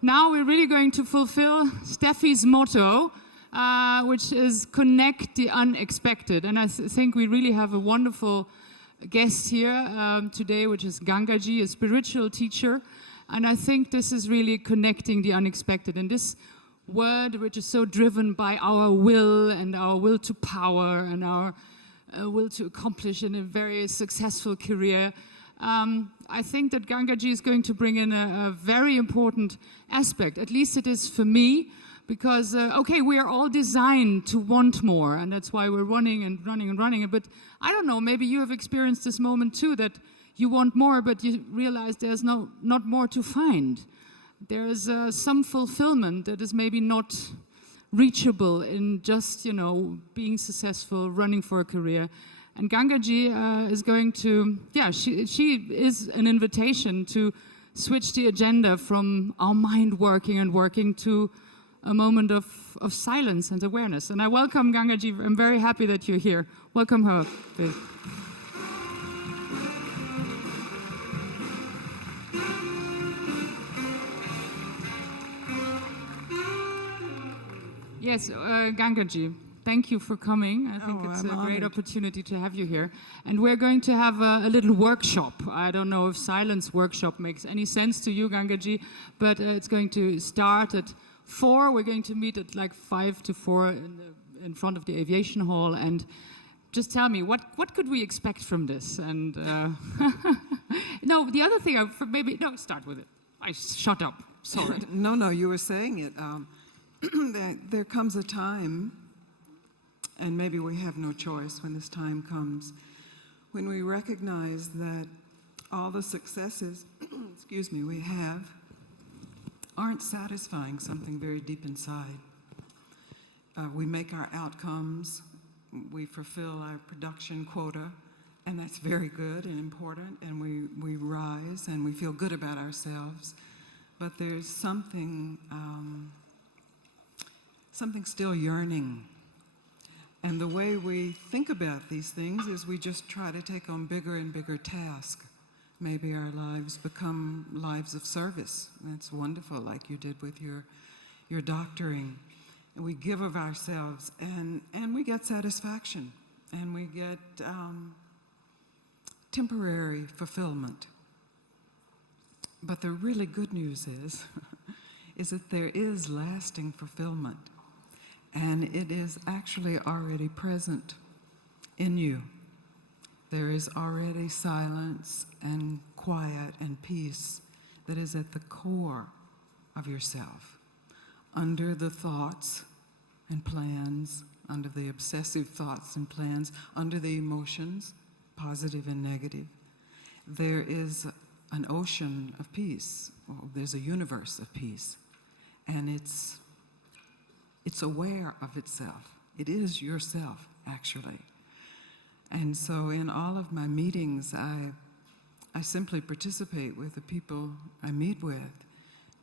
now we're really going to fulfill Steffi's motto, which is connect the unexpected. And I think we really have a wonderful guest here today, which is Gangaji, a spiritual teacher. And I think this is really connecting the unexpected. And this word, which is so driven by our will and our will to power and our will to accomplish in a very successful career, I think that Gangaji is going to bring in a very important aspect. At least it is for me, because, okay, we are all designed to want more, and that's why we're running and running and running. But I don't know, maybe you have experienced this moment too, that you want more, but you realize there's not more to find. There's some fulfillment that is maybe not reachable in just, you know, being successful, running for a career. And Gangaji is going to, yeah, she is an invitation to switch the agenda from our mind working and working to a moment of silence and awareness. And I welcome Gangaji. I'm very happy that you're here. Welcome her, please. Yes, Gangaji, thank you for coming. I think it's a great opportunity to have you here. And we're going to have a little workshop. I don't know if silence workshop makes any sense to you, Gangaji, but it's going to start at 4. We're going to meet at like 5 to 4 in front of the aviation hall. And just tell me, what could we expect from this? And no, the other thing, start with it. I shut up, sorry. No, you were saying it. There comes a time, and maybe we have no choice when this time comes, when we recognize that all the successes, excuse me, we have aren't satisfying something very deep inside. We make our outcomes, we fulfill our production quota, and that's very good and important, and we rise and we feel good about ourselves. But there's something still yearning. And the way we think about these things is we just try to take on bigger and bigger tasks. Maybe our lives become lives of service. That's wonderful, like you did with your doctoring. And we give of ourselves, and we get satisfaction, and we get temporary fulfillment. But the really good news is that there is lasting fulfillment. And it is actually already present in you. There is already silence and quiet and peace that is at the core of yourself, under the thoughts and plans, under the obsessive thoughts and plans, under the emotions, positive and negative. There is an ocean of peace. Well, there's a universe of peace, and it's aware of itself. It is yourself, actually. And so in all of my meetings, I simply participate with the people I meet with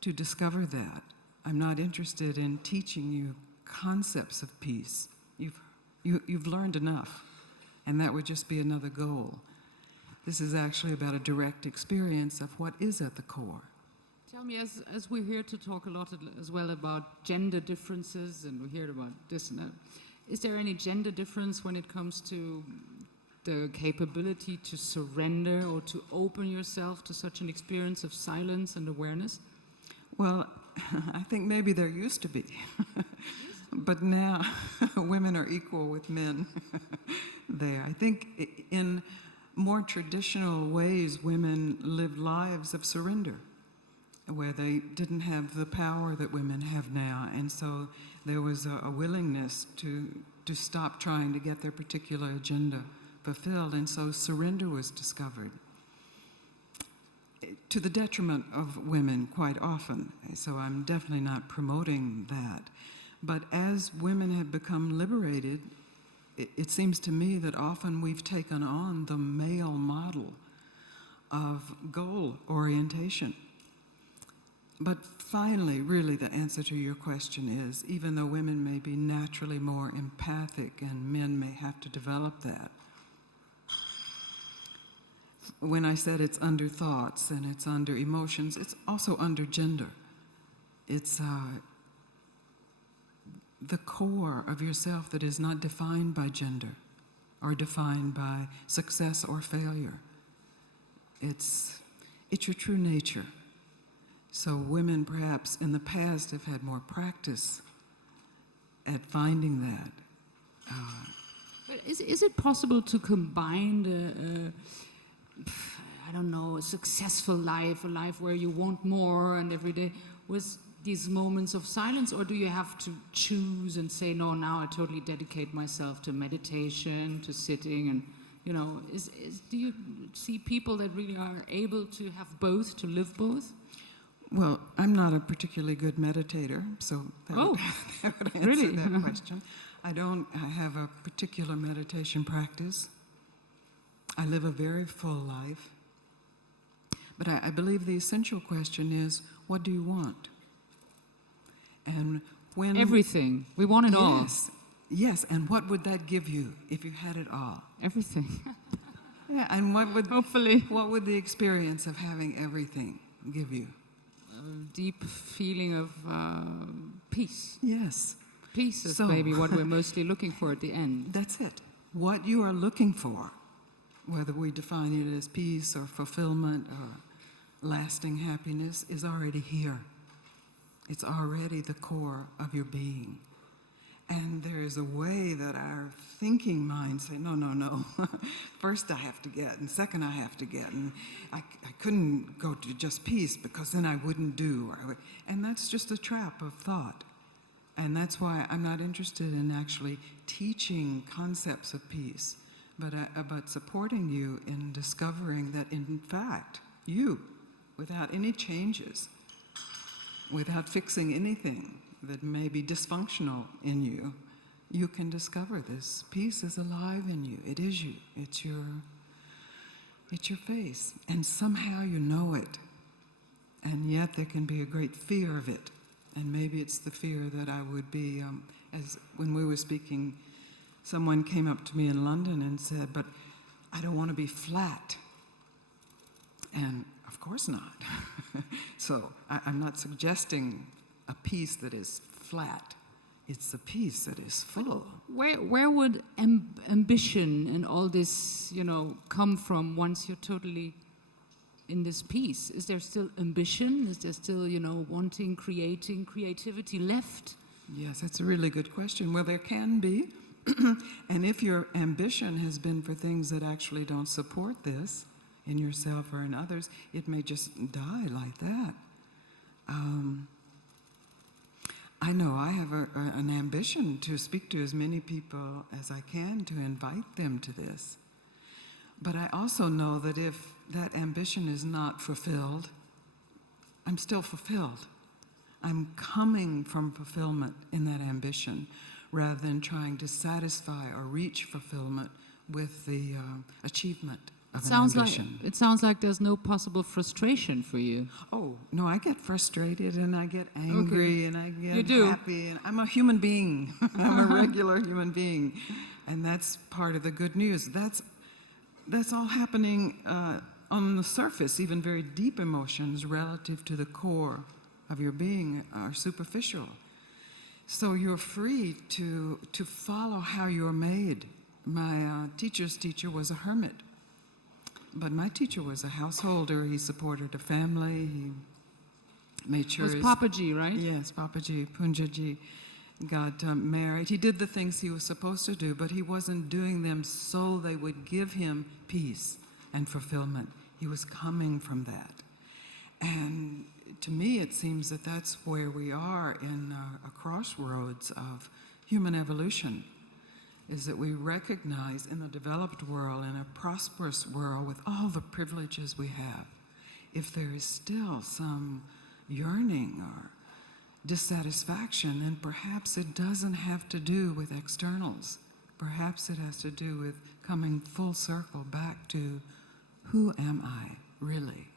to discover that. I'm not interested in teaching you concepts of peace. You've learned enough, and that would just be another goal. This is actually about a direct experience of what is at the core. Tell me, as we're here to talk a lot as well about gender differences, and we heard about this and that, is there any gender difference when it comes to the capability to surrender or to open yourself to such an experience of silence and awareness? Well, I think maybe there used to be. But now women are equal with men there. I think in more traditional ways, women lived lives of surrender, where they didn't have the power that women have now. And so there was a willingness to stop trying to get their particular agenda fulfilled. And so surrender was discovered, to the detriment of women quite often. So I'm definitely not promoting that. But as women have become liberated, it seems to me that often we've taken on the male model of goal orientation. But finally, really, the answer to your question is, even though women may be naturally more empathic and men may have to develop that, when I said it's under thoughts and it's under emotions, it's also under gender. It's the core of yourself that is not defined by gender or defined by success or failure. It's your true nature. So women perhaps in the past have had more practice at finding that. But is it possible to combine I don't know, a successful life, a life where you want more and every day, with these moments of silence? Or do you have to choose and say, no, now I totally dedicate myself to meditation, to sitting, and, you know, do you see people that really are able to have both, to live both? Well, I'm not a particularly good meditator, so that would answer really? that question. I have a particular meditation practice. I live a very full life. But I believe the essential question is, what do you want? And when... Everything. We want it all. Yes, and what would that give you if you had it all? Everything. Yeah, and what would... Hopefully. What would the experience of having everything give you? A deep feeling of peace. Yes. Peace is maybe what we're mostly looking for at the end. That's it. What you are looking for, whether we define it as peace or fulfillment or lasting happiness, is already here. It's already the core of your being. And there is a way that our thinking minds say, no, no, no. First I have to get, and second I have to get. And I couldn't go to just peace because then I wouldn't do. And that's just a trap of thought. And that's why I'm not interested in actually teaching concepts of peace, but supporting you in discovering that, in fact, you, without any changes, without fixing anything that may be dysfunctional in you, you can discover this. Peace is alive in you. It is you. It's your face. And somehow you know it. And yet there can be a great fear of it. And maybe it's the fear that I would be, as when we were speaking, someone came up to me in London and said, but I don't want to be flat. And of course not. So I'm not suggesting a peace that is flat. It's a peace that is full. Where would ambition and all this, you know, come from once you're totally in this peace? Is there still ambition? Is there still, you know, wanting, creating, creativity left? Yes, that's a really good question. Well, there can be. And if your ambition has been for things that actually don't support this in yourself or in others, it may just die like that. I know I have an ambition to speak to as many people as I can to invite them to this. But I also know that if that ambition is not fulfilled, I'm still fulfilled. I'm coming from fulfillment in that ambition rather than trying to satisfy or reach fulfillment with the achievement of an ambition. It sounds like there's no possible frustration for you. Oh, no, I get frustrated and I get angry and I get happy. And I'm a human being. I'm a regular human being. And that's part of the good news. That's all happening on the surface. Even very deep emotions relative to the core of your being are superficial. So you're free to follow how you're made. My teacher's teacher was a hermit. But my teacher was a householder. He supported a family. He made sure... It was Papaji, right? Yes, Papaji, Punjaji got married. He did the things he was supposed to do, but he wasn't doing them so they would give him peace and fulfillment. He was coming from that. And to me, it seems that that's where we are in a crossroads of human evolution, is that we recognize in the developed world, in a prosperous world with all the privileges we have, if there is still some yearning or dissatisfaction, then perhaps it doesn't have to do with externals. Perhaps it has to do with coming full circle back to, who am I really?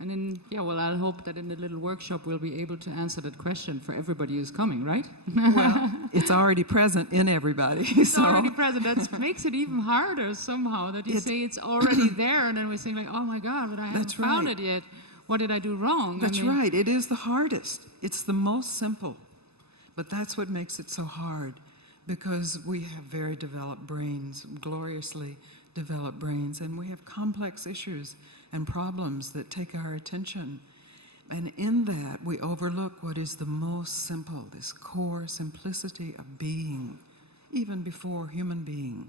And I'll hope that in the little workshop we'll be able to answer that question for everybody who's coming, right? Well, it's already present in everybody. It's already present. That makes it even harder somehow, that you say it's already there, and then we say, like, oh my God, but I haven't found it yet. what did I do wrong? That's right. It is the hardest. It's the most simple. But that's what makes it so hard, because we have very developed brains, gloriously developed brains, and we have complex issues and problems that take our attention. And in that, we overlook what is the most simple, this core simplicity of being, even before human being,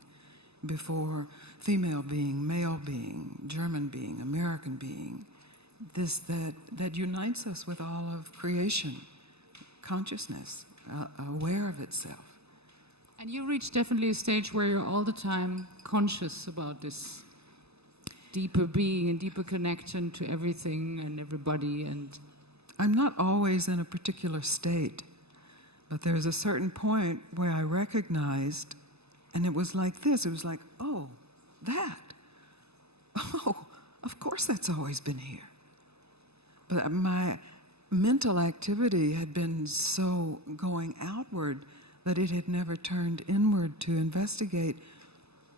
before female being, male being, German being, American being, this that unites us with all of creation, consciousness, aware of itself. And you reach definitely a stage where you're all the time conscious about this deeper being and deeper connection to everything and everybody. And I'm not always in a particular state, but there's a certain point where I recognized, and it was like this, it was like, oh, that. Oh, of course that's always been here. But my mental activity had been so going outward that it had never turned inward to investigate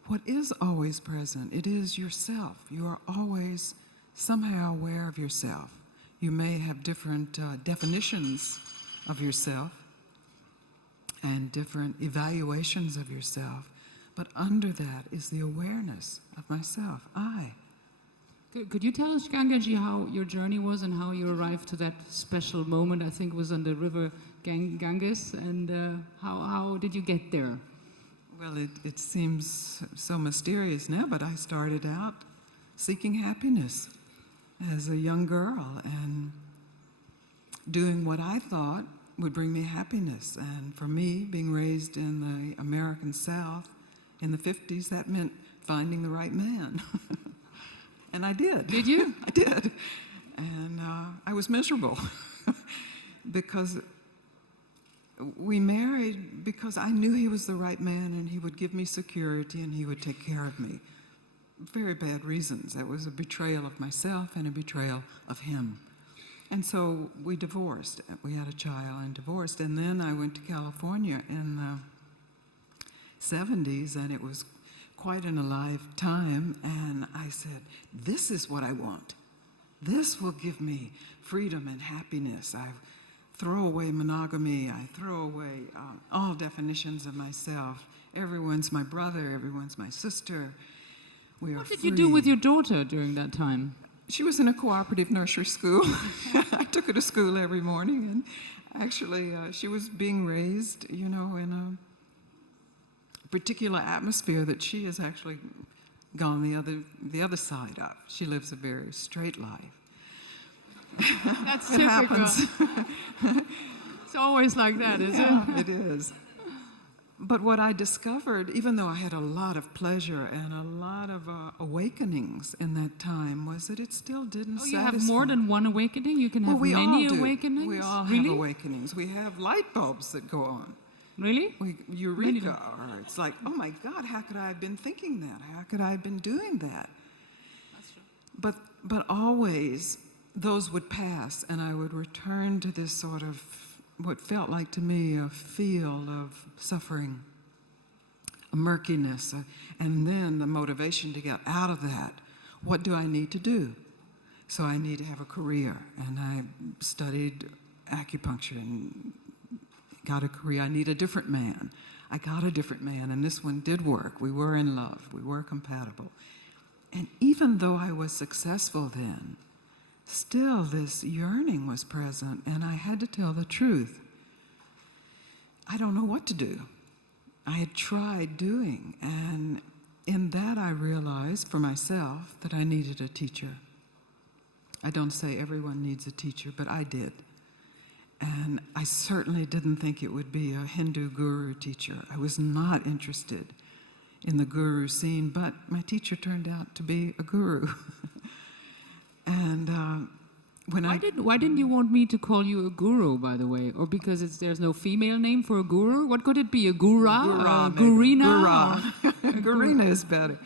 what is always present. It is yourself. You are always somehow aware of yourself. You may have different definitions of yourself and different evaluations of yourself, but under that is the awareness of myself, I. Could you tell us, Gangaji, how your journey was and how you arrived to that special moment? I think it was on the river Ganges, and how did you get there? Well, it seems so mysterious now, but I started out seeking happiness as a young girl and doing what I thought would bring me happiness. And for me, being raised in the American South in the 50s, that meant finding the right man. And I did. Did you? I did. And I was miserable because we married because I knew he was the right man and he would give me security and he would take care of me. Very bad reasons. That was a betrayal of myself and a betrayal of him. And so we divorced. We had a child and divorced. And then I went to California in the 70s, and it was quite an alive time. And I said, this is what I want. This will give me freedom and happiness. I throw away monogamy. I throw away all definitions of myself. Everyone's my brother. Everyone's my sister. We are What did free. you do with your daughter during that time? She was in a cooperative nursery school. I took her to school every morning, and actually she was being raised, you know, in a particular atmosphere that she has actually gone the other side of. She lives a very straight life. That's It typical. happens. It's always like that, is Yeah, it? it is. But what I discovered, even though I had a lot of pleasure and a lot of awakenings in that time, was that it still didn't Oh, you satisfy. have more than one awakening? You can have we many all do. awakenings? We all Really? have awakenings. We have light bulbs that go on. Really? Eureka, or it's like, oh my God, how could I have been thinking that? How could I have been doing that? That's true. But always those would pass, and I would return to this sort of what felt like to me a field of suffering, a murkiness, and then the motivation to get out of that. What do I need to do? So I need to have a career, and I studied acupuncture and got a career. I need a different man. I got a different man, and this one did work. We were in love. We were compatible. And even though I was successful then, still this yearning was present, and I had to tell the truth. I don't know what to do. I had tried doing, and in that I realized for myself that I needed a teacher. I don't say everyone needs a teacher, but I did. And I certainly didn't think it would be a Hindu guru teacher. I was not interested in the guru scene, but my teacher turned out to be a guru. And Why didn't you want me to call you a guru, by the way? Or because there's no female name for a guru? What could it be? A gura? Gura, A maybe. gurina? Gura. Gurina is better.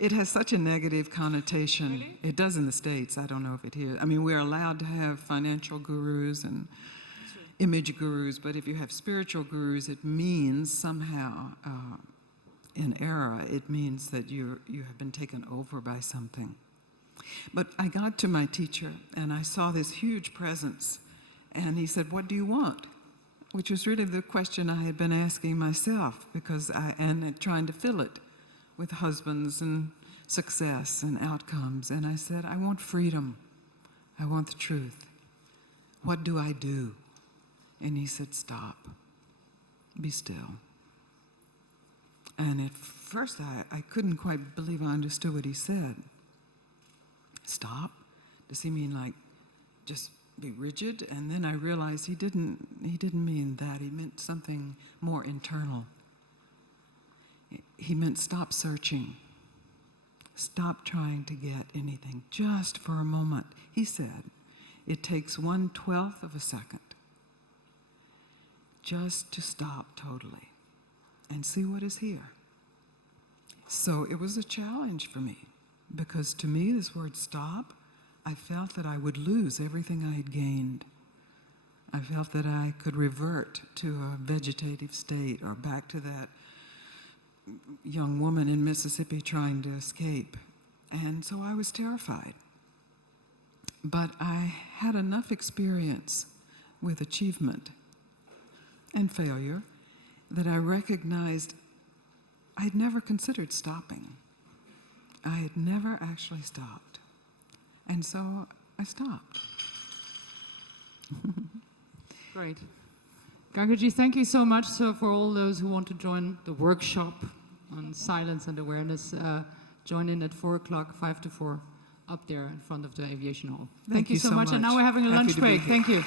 It has such a negative connotation. Really? It does in the States. I don't know if it here. I mean, we're allowed to have financial gurus and image gurus, but if you have spiritual gurus, it means somehow, in error, it means that you have been taken over by something. But I got to my teacher, and I saw this huge presence, and he said, "What do you want?" Which was really the question I had been asking myself, and trying to fill it with husbands and success and outcomes. And I said, "I want freedom. I want the truth. What do I do?" And he said, "Stop. Be still." And at first, I couldn't quite believe I understood what he said. Stop? Does he mean like just be rigid? And then I realized he didn't mean that. He meant something more internal. He meant stop searching. Stop trying to get anything, just for a moment. He said, it takes 1/12 of a second just to stop totally and see what is here. So it was a challenge for me, because to me, this word stop, I felt that I would lose everything I had gained. I felt that I could revert to a vegetative state, or back to that young woman in Mississippi trying to escape. And so I was terrified. But I had enough experience with achievement and failure that I recognized I had never considered stopping. I had never actually stopped. And so I stopped. Great. Gangaji, thank you so much. So for all those who want to join the workshop on silence and awareness, join in at 4 o'clock, 5 to 4, up there in front of the aviation hall. Thank you so much. And now we're having a lunch break. Thank you.